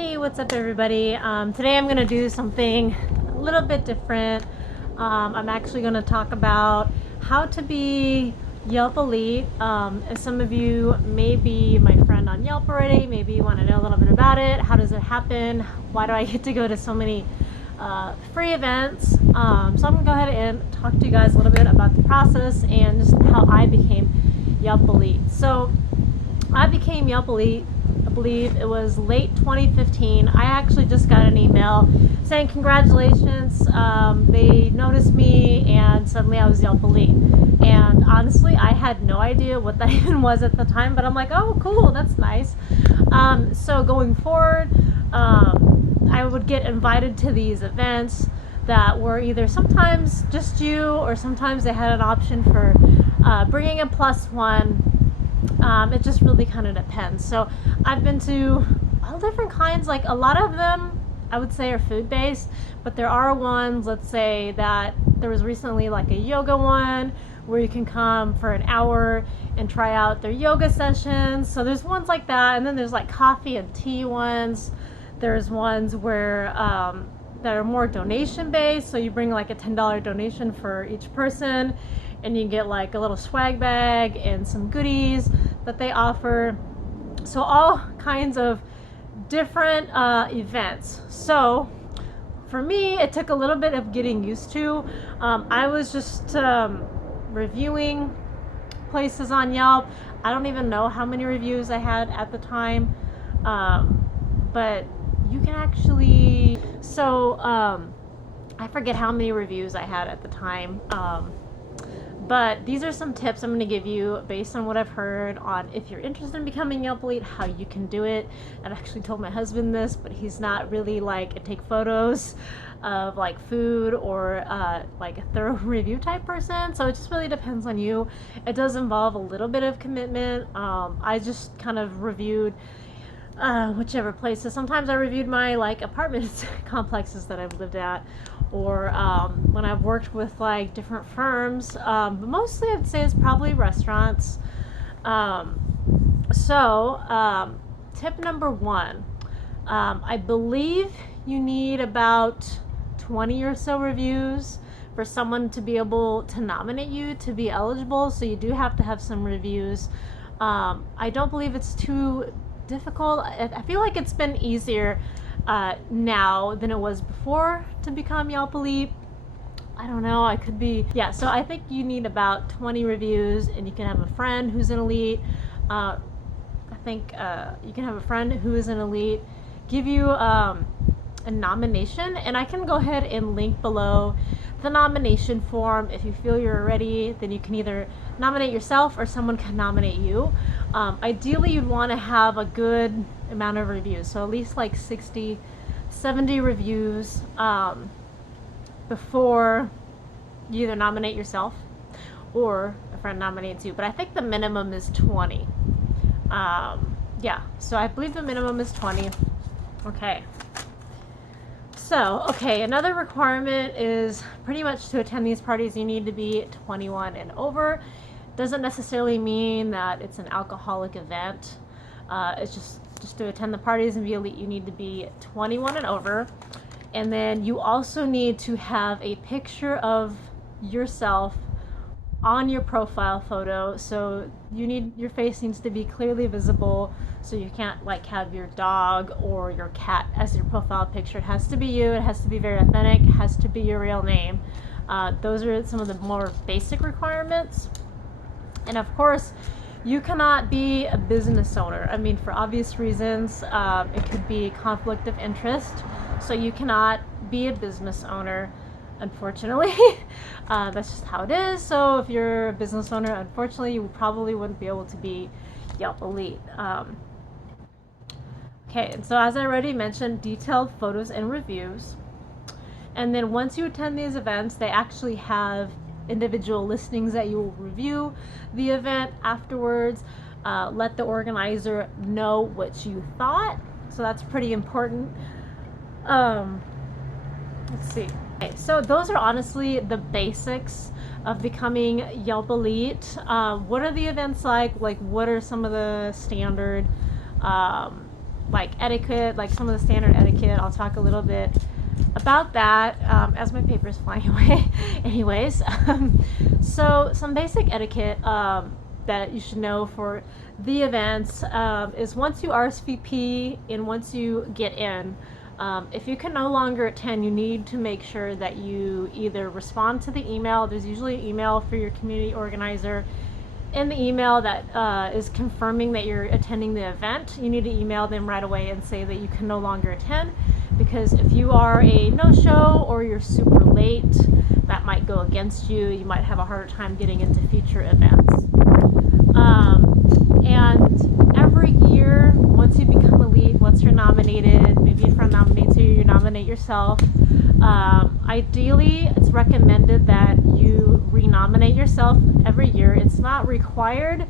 Hey, what's up everybody? Today I'm going to do something a little bit different. I'm actually going to talk about how to be Yelp Elite. As some of you may be my friend on Yelp already, maybe you want to know a little bit about it. How does it happen? Why do I get to go to so many free events? So I'm going to go ahead and talk to you guys a little bit about the process and just how I became Yelp Elite. So I became Yelp Elite, I believe it was late 2015. I actually just got an email saying congratulations, they noticed me and suddenly I was Yelp Elite. And honestly, I had no idea what that even was at the time, but I'm like, oh cool, that's nice. So going forward, I would get invited to these events that were either sometimes just you or sometimes they had an option for bringing a +1. It just really kind of depends. So I've been to all different kinds, like a lot of them I would say are food based, but there are ones, let's say that there was recently like a yoga one where you can come for an hour and try out their yoga sessions. So there's ones like that, and then there's like coffee and tea ones. There's ones where that are more donation based, so you bring like a $10 donation for each person and you get like a little swag bag and some goodies that they offer. So all kinds of different events. So for me, it took a little bit of getting used to. I was just reviewing places on Yelp. I don't even know how many reviews I had at the time, but you can actually, I forget how many reviews I had at the time. But these are some tips I'm going to give you based on what I've heard on if you're interested in becoming Yelp Elite, how you can do it. I've actually told my husband this, but he's not really like a take photos of like food or like a thorough review type person. So it just really depends on you. It does involve a little bit of commitment. I just kind of reviewed whichever places. Sometimes I reviewed my like apartment complexes that I've lived at, or when I've worked with like different firms, but mostly I'd say it's probably restaurants. Tip number 1, I believe you need about 20 or so reviews for someone to be able to nominate you to be eligible, so you do have to have some reviews. I don't believe it's too difficult. I feel like it's been easier now than it was before to become Yelp Elite. I don't know, I could be, yeah, so I think you need about 20 reviews, and you can have a friend who's an elite. I think you can have a friend who is an elite give you a nomination, and I can go ahead and link below the nomination form. If you feel you're ready, then you can either nominate yourself or someone can nominate you. Ideally, you'd want to have a good amount of reviews, so at least like 60, 70 reviews before you either nominate yourself or a friend nominates you. But I think the minimum is 20. Yeah, so I believe the minimum is 20. Okay. So, another requirement is pretty much to attend these parties you need to be 21 and over. Doesn't necessarily mean that it's an alcoholic event. It's just to attend the parties and be elite, you need to be 21 and over. And then you also need to have a picture of yourself on your profile photo. So your face needs to be clearly visible, so you can't like have your dog or your cat as your profile picture. It has to be you, it has to be very authentic, it has to be your real name. Those are some of the more basic requirements. And of course, you cannot be a business owner. I mean, for obvious reasons, it could be conflict of interest. So you cannot be a business owner, unfortunately. That's just how it is. So if you're a business owner, unfortunately, you probably wouldn't be able to be Yelp Elite. Okay, and so as I already mentioned, detailed photos and reviews. And then once you attend these events, they actually have individual listings that you will review the event afterwards. Let the organizer know what you thought. So that's pretty important. Let's see. Okay, so those are honestly the basics of becoming Yelp Elite. What are the events like? Like, what are some of the standard like etiquette, like some of the standard etiquette. I'll talk a little bit about that as my paper's flying away. Anyways, so some basic etiquette that you should know for the events is once you RSVP and once you get in, if you can no longer attend, you need to make sure that you either respond to the email. There's usually an email for your community organizer in the email that is confirming that you're attending the event. You need to email them right away and say that you can no longer attend, because if you are a no-show or you're super late, that might go against you. You might have a harder time getting into future events. And every year, once you become elite, once you're nominated, maybe a friend nominates you, you nominate yourself. Ideally, it's recommended that you renominate yourself every year. It's not required,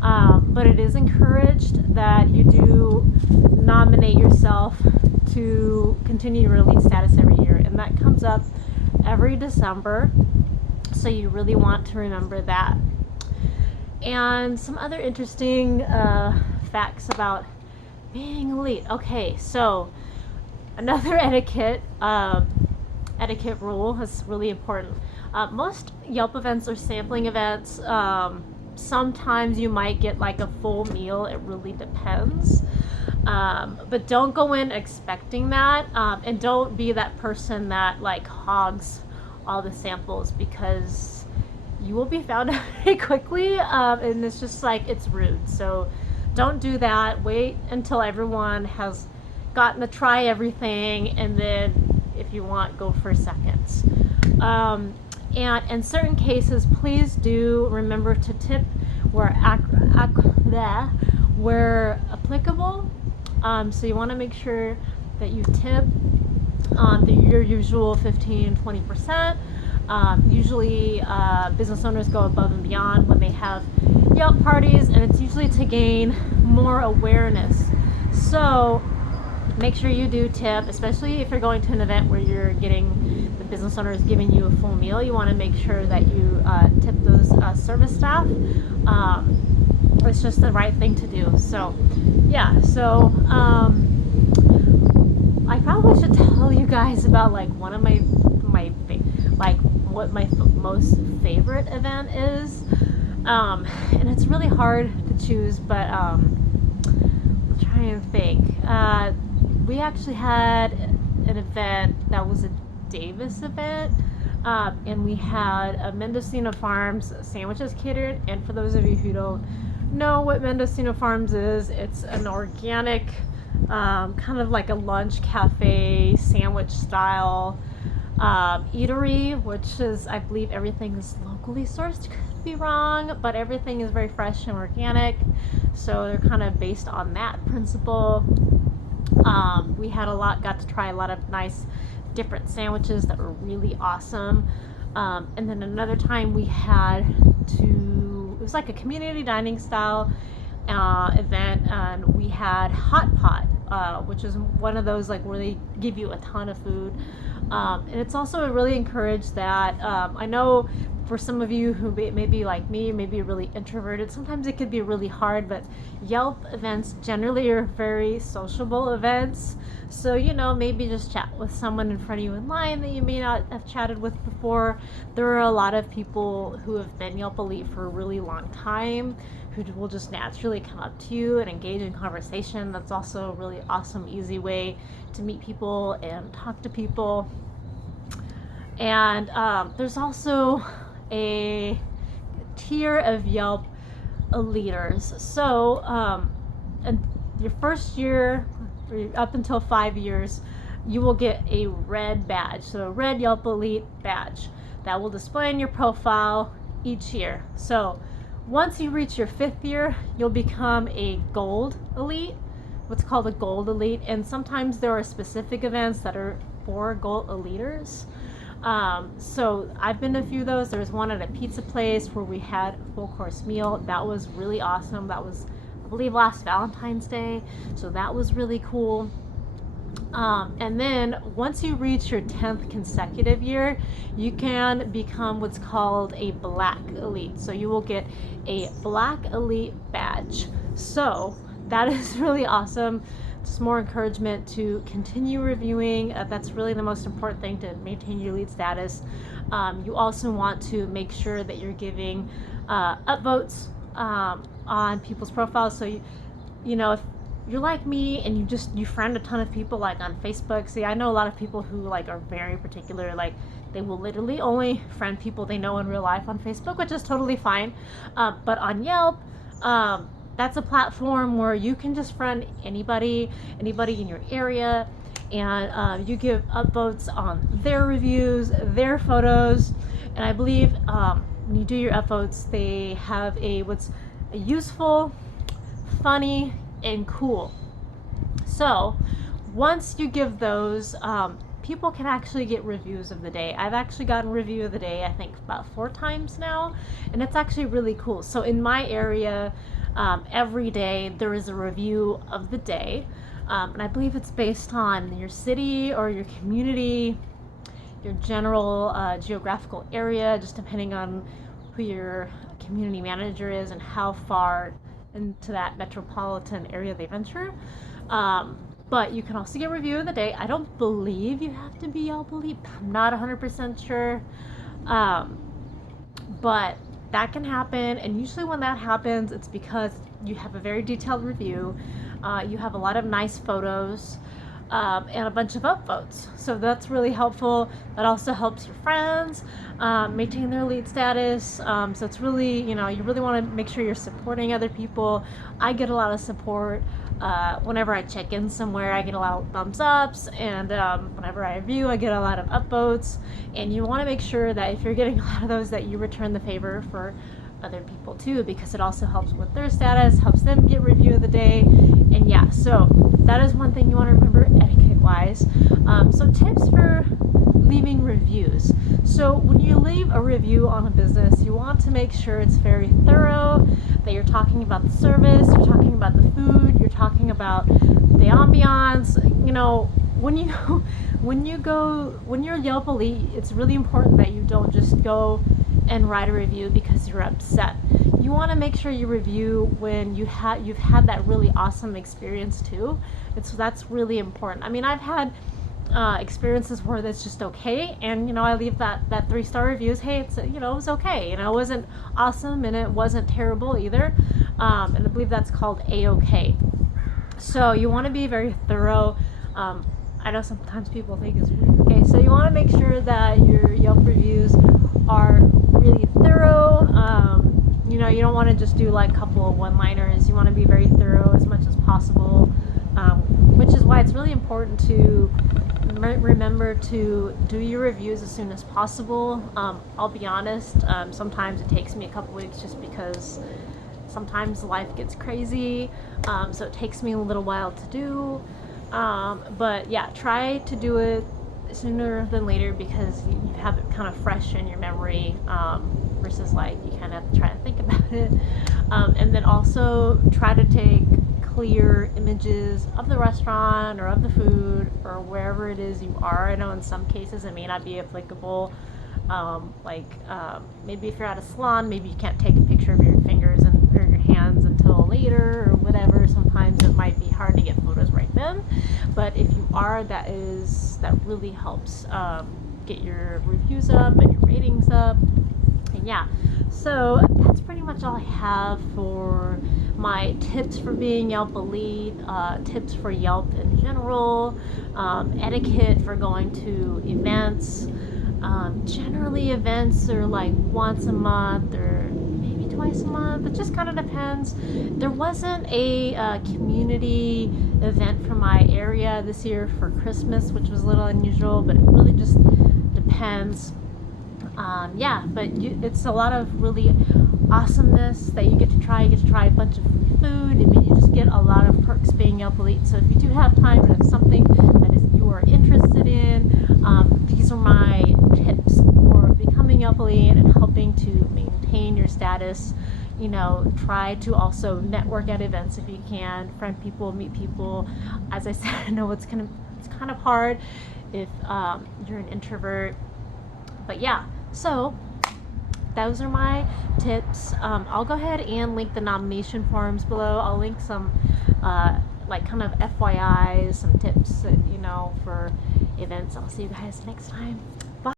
but it is encouraged that you do nominate yourself to continue your elite status every year, and that comes up every December, so you really want to remember that. And some other interesting facts about being elite. Okay, so another etiquette rule is really important. Most Yelp events are sampling events. Sometimes you might get like a full meal. It really depends. But don't go in expecting that, and don't be that person that like hogs all the samples, because you will be found out very quickly, and it's just like, it's rude. So don't do that. Wait until everyone has gotten to try everything, and then if you want, go for seconds. And in certain cases, please do remember to tip where applicable. So you want to make sure that you tip your usual 15-20%. Usually business owners go above and beyond when they have Yelp parties, and it's usually to gain more awareness. So make sure you do tip, especially if you're going to an event where you're getting, the business owner is giving you a full meal. You want to make sure that you tip those service staff. It's just the right thing to do. So yeah, so I probably should tell you guys about like one of my what my most favorite event is, and it's really hard to choose, but I'll try and think. We actually had an event that was a Davis event, and we had a Mendocino Farms sandwiches catered. And for those of you who don't know what Mendocino Farms is, it's an organic, kind of like a lunch cafe sandwich style eatery, which is, I believe everything is locally sourced. Could be wrong, but everything is very fresh and organic, so they're kind of based on that principle. We had got to try a lot of nice different sandwiches that were really awesome. And then another time we had it was like a community dining style event, and we had hot pot, which is one of those like where they give you a ton of food. And it's also really encouraged that, I know for some of you who may be like me, maybe really introverted, sometimes it could be really hard, but Yelp events generally are very sociable events. So, maybe just chat with someone in front of you in line that you may not have chatted with before. There are a lot of people who have been Yelp Elite for a really long time who will just naturally come up to you and engage in conversation. That's also a really awesome, easy way to meet people and talk to people. And there's also a tier of Yelp Eliters. So in your first year, up until 5 years, you will get a red badge. So a red Yelp Elite badge that will display in your profile each year. So once you reach your 5th year, you'll become a gold elite, what's called a gold elite. And sometimes there are specific events that are for gold eliters. So I've been to a few of those. There was one at a pizza place where we had a full course meal. That was really awesome. That was, I believe, last Valentine's Day. So that was really cool. And then once you reach your 10th consecutive year, you can become what's called a black elite. So you will get a black elite badge. So that is really awesome. just more encouragement to continue reviewing. That's really the most important thing to maintain your lead status. You also want to make sure that you're giving upvotes on people's profiles. So you know, if you're like me and you friend a ton of people like on Facebook. See, I know a lot of people who like are very particular, like they will literally only friend people they know in real life on Facebook, which is totally fine. But on Yelp, that's a platform where you can just friend anybody in your area, and you give upvotes on their reviews, their photos, and I believe when you do your upvotes, they have what's a useful, funny, and cool. So once you give those, people can actually get reviews of the day. I've actually gotten review of the day, I think about 4 times now, and it's actually really cool. So in my area, every day there is a review of the day, and I believe it's based on your city or your community, your general geographical area, just depending on who your community manager is and how far into that metropolitan area they venture. But you can also get a review of the day. I don't believe you have to be Yelp Elite. I'm not 100% sure. But that can happen, and usually when that happens, it's because you have a very detailed review, you have a lot of nice photos, and a bunch of upvotes. So that's really helpful. That also helps your friends maintain their lead status. So it's really, you really want to make sure you're supporting other people. I get a lot of support. Whenever I check in somewhere, I get a lot of thumbs ups, and whenever I review, I get a lot of upvotes. And you want to make sure that if you're getting a lot of those, that you return the favor for other people too, because it also helps with their status, helps them get review of the day. And yeah, so that is one thing you want to remember etiquette wise. So tips for leaving reviews. So when you leave a review on a business, you want to make sure it's very thorough, that you're talking about the service, you're talking about the food, you're talking about the ambiance. When you're Yelp Elite, it's really important that you don't just go and write a review because you're upset. You want to make sure you review when you've had that really awesome experience too. That's really important. I mean, I've had experiences where that's just okay, and I leave that 3-star reviews. Hey, it was okay. It wasn't awesome, and it wasn't terrible either. And I believe that's called A-okay. So you want to be very thorough. I know sometimes people think it's weird. Okay, so you want to make sure that your Yelp reviews are really thorough. You don't want to just do like a couple of one-liners. You want to be very thorough as much as possible, which is why it's really important to remember to do your reviews as soon as possible. I'll be honest, sometimes it takes me a couple weeks just because sometimes life gets crazy, so it takes me a little while to do. But yeah, try to do it sooner than later because you have it kind of fresh in your memory, versus like you kind of have to try to think about it. And then also try to take clear images of the restaurant or of the food or wherever it is you are. I know in some cases it may not be applicable. Maybe if you're at a salon, maybe you can't take a picture of your fingers or your hands until later or whatever. Sometimes it might be hard to get photos right then, but if you are, that really helps get your reviews up and your ratings up. And yeah, so that's pretty much all I have for my tips for being Yelp Elite, tips for Yelp in general, etiquette for going to events. Generally events are like once a month or maybe twice a month. It just kind of depends. There wasn't a community event for my area this year for Christmas, which was a little unusual, but it really just depends. It's a lot of really awesomeness that you get to try. You get to try a bunch of free food. I mean, you just get a lot of perks being Yelp Elite. So if you do have time and it's something that you are interested in, these are my tips for becoming Yelp Elite and helping to maintain your status. Try to also network at events if you can, friend people, meet people. As I said, I know it's kind of hard if you're an introvert, but yeah. So those are my tips. I'll go ahead and link the nomination forms below. I'll link some like kind of FYIs, some tips that, you know, for events. I'll see you guys next time. Bye.